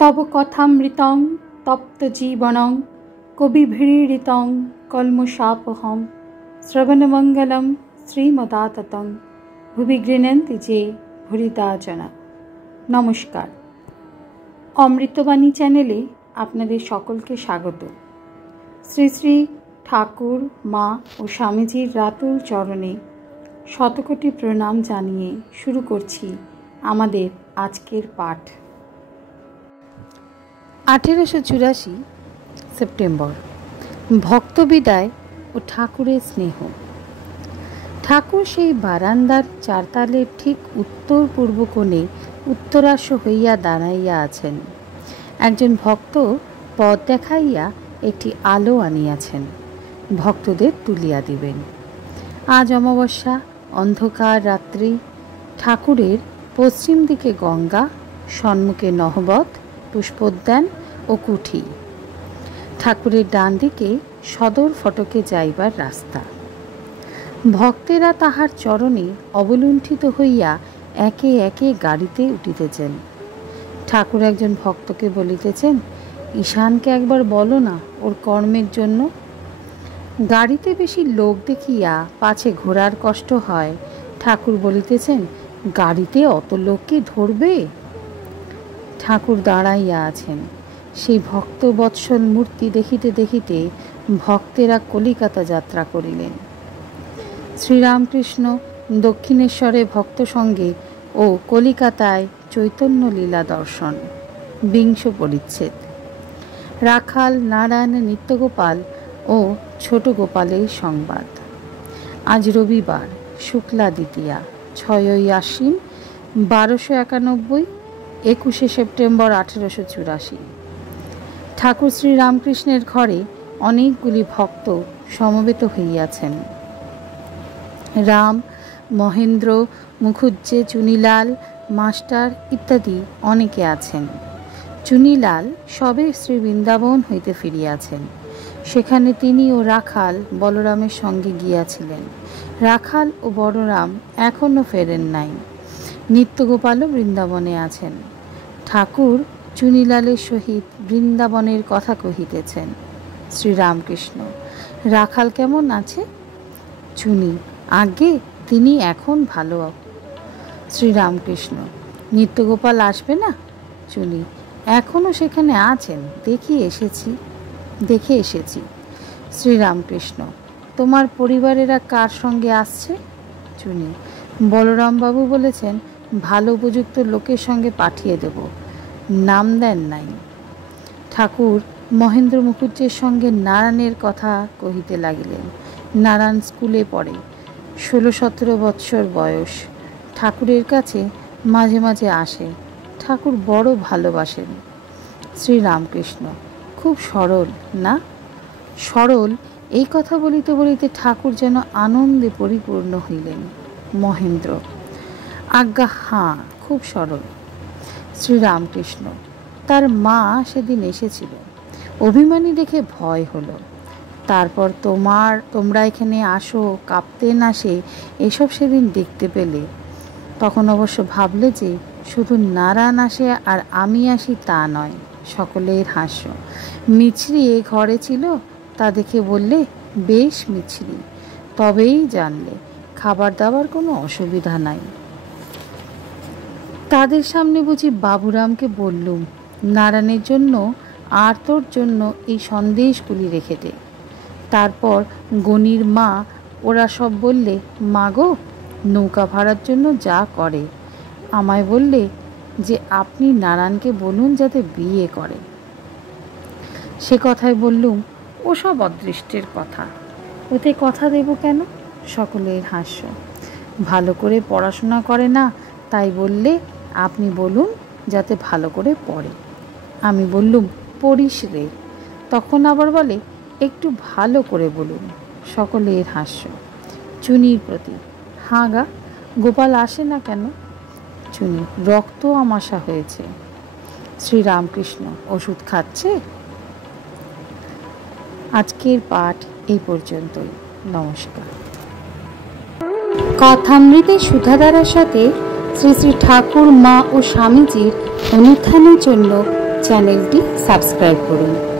तव कथामृतं तप्तजीवनं कविभिरीडितं कल्मषापहं श्रवणमंगलं श्रीमदाततं भुवि गृह्णन्ति जे भूरिदा जना। नमस्कार, अमृतबाणी चैनेले आपनादेर सकलके स्वागत। श्री श्री ठाकुर मा और स्वामीजीर रातुल चरणे शतकोटी प्रणाम जानिए शुरू करछि आमादेर आजकेर पाठ। 1884 सेप्टेम्बर, भक्त विदाय और ठाकुरेर स्नेह। ठाकुर सेई बारान्दार चारतालेर ठीक उत्तर पूर्व कोणे उत्तराश हइया दाड़ाइया आछेन। एकजन भक्त पथ देखाइया एकटी आलो आनियाछेन, भक्तদের तुलिया दिबेन। आज अमाबस्या, अंधकार रात्रि। ठाकुरेर पश्चिम दिके गंगा, सम्मुखे নহবত, पुष्पोद्यान और कुठी। ठाकुरेर डान दिके सदर फटके जाइबार रास्ता। भक्तेरा ताहार चरणे अवलुंठित हइया एके एके गाड़ीते उठितेछेन। ठाकुर एकजन भक्तके बलितेछेन, ईशानके एकबार बोलो ना ओर कर्मेर जन्य। गाड़ीते बेशी लोक देखिया पाछे घोरार कष्ट हय। ठाकुर बलितेछेन, गाड़ीते अत लोकके धरबे। ठाकुर दाड़ाइया आछेन। सेई भक्त बत्सल मूर्ति देखिते देखिते भक्तेरा कलिकाता यात्रा करिलेन। श्रीरामकृष्ण दक्षिणेश्वरे भक्त संगे ओ कलिकाताय चैतन्य लीला दर्शन। 20 परिच्छेद। राखाल, नारायण, नित्यगोपाल ओ छोट गोपालेर संबाद। आज रविवार, शुक्ला द्वितीया, 6 आश्विन 1291, 21 सेप्टेम्बर 1884। ठाकुर श्रीरामकृष्णेर घरे अनेकगुली भक्त समवेत हइयाछेन। राम, महेंद्र, मुखुज्जे, चुनीलाल, मास्टार इत्यादि अनेके आछेन। चुनीलाल सबे श्री बृंदाबन हইতে ফিরিয়াছেন। সেখানে তিনি ও রাখাল বলরামের সঙ্গে গিয়াছিলেন। রাখাল ও বলরাম এখনো ফেরেন নাই। নিত্যগোপালও বৃন্দাবনে আছেন। ঠাকুর চুনীলালের সহিত বৃন্দাবনের কথা কহিতেছেন। শ্রীরামকৃষ্ণ, রাখাল কেমন আছে? চুনি, আগে তিনি এখন ভালো। শ্রীরামকৃষ্ণ, নিত্যগোপাল আসবে না? চুনি, এখনো সেখানে আছেন, দেখে এসেছি। শ্রীরামকৃষ্ণ, তোমার পরিবারেরা কার সঙ্গে আসছে? চুনি, বলরাম বাবু বলেছেন ভালো উপযুক্ত লোকের সঙ্গে পাঠিয়ে দেব, নাম দেন নাই। ঠাকুর মহেন্দ্র মুখুজ্জের সঙ্গে নারায়ণের কথা কহিতে লাগিলেন। নারায়ণ স্কুলে পড়ে, 16-17 বৎসর বয়স। ঠাকুরের কাছে মাঝে মাঝে আসে। ঠাকুর বড় ভালোবাসেন। শ্রীরামকৃষ্ণ, খুব সরল না? সরল, এই কথা বলিতে বলিতে ঠাকুর যেন আনন্দে পরিপূর্ণ হইলেন। মহেন্দ্র, আজ্ঞা হাঁ, খুব সরল। শ্রীরামকৃষ্ণ, তার মা সেদিন এসেছিল, অভিমানী দেখে ভয় হলো। তারপর তোমরা এখানে আসো, কাঁপতেন আসে, এসব সেদিন দেখতে পেলে। তখন অবশ্য ভাবলে যে শুধু নারায়ণ আসে আর আমি আসি তা নয়। সকলের হাস্য। মিছরি এ ঘরে ছিল, তা দেখে বললে বেশ মিছরি, তবেই জানলে খাবার দাবার কোনো অসুবিধা নাই। তাদের সামনে বুঝি বাবুরামকে বললুম, নারায়ণের জন্য আর তোর জন্য এই সন্দেশগুলি রেখে দে। তারপর গনির মা ওরা সব বললে, মা গো, নৌকা ভাড়ার জন্য যা করে। আমায় বললে যে আপনি নারায়ণকে বলুন যাতে বিয়ে করে। সে কথায় বললুম, ওসব অদৃষ্টের কথা, ওতে কথা দেব কেন? সকলের হাস্য। ভালো করে পড়াশোনা করে না, তাই বললে আপনি বলুন যাতে ভালো করে পড়ে। আমি বললুম, পড়িস রে। তখন আবার বলে, একটু ভালো করে বলুন। সকলের হাস্য। চুনির প্রতি, হাঁ গা, গোপাল আসে না কেন? চুনি, রক্ত আমাশা হয়েছে। শ্রীরামকৃষ্ণ, ওষুধ খাচ্ছে? আজকের পাঠ এই পর্যন্তই। নমস্কার। কথামৃতের সুধাধারার সাথে শ্রী শ্রী ঠাকুর মা ও স্বামীজির অনুত্থানের জন্য চ্যানেলটি সাবস্ক্রাইব করুন।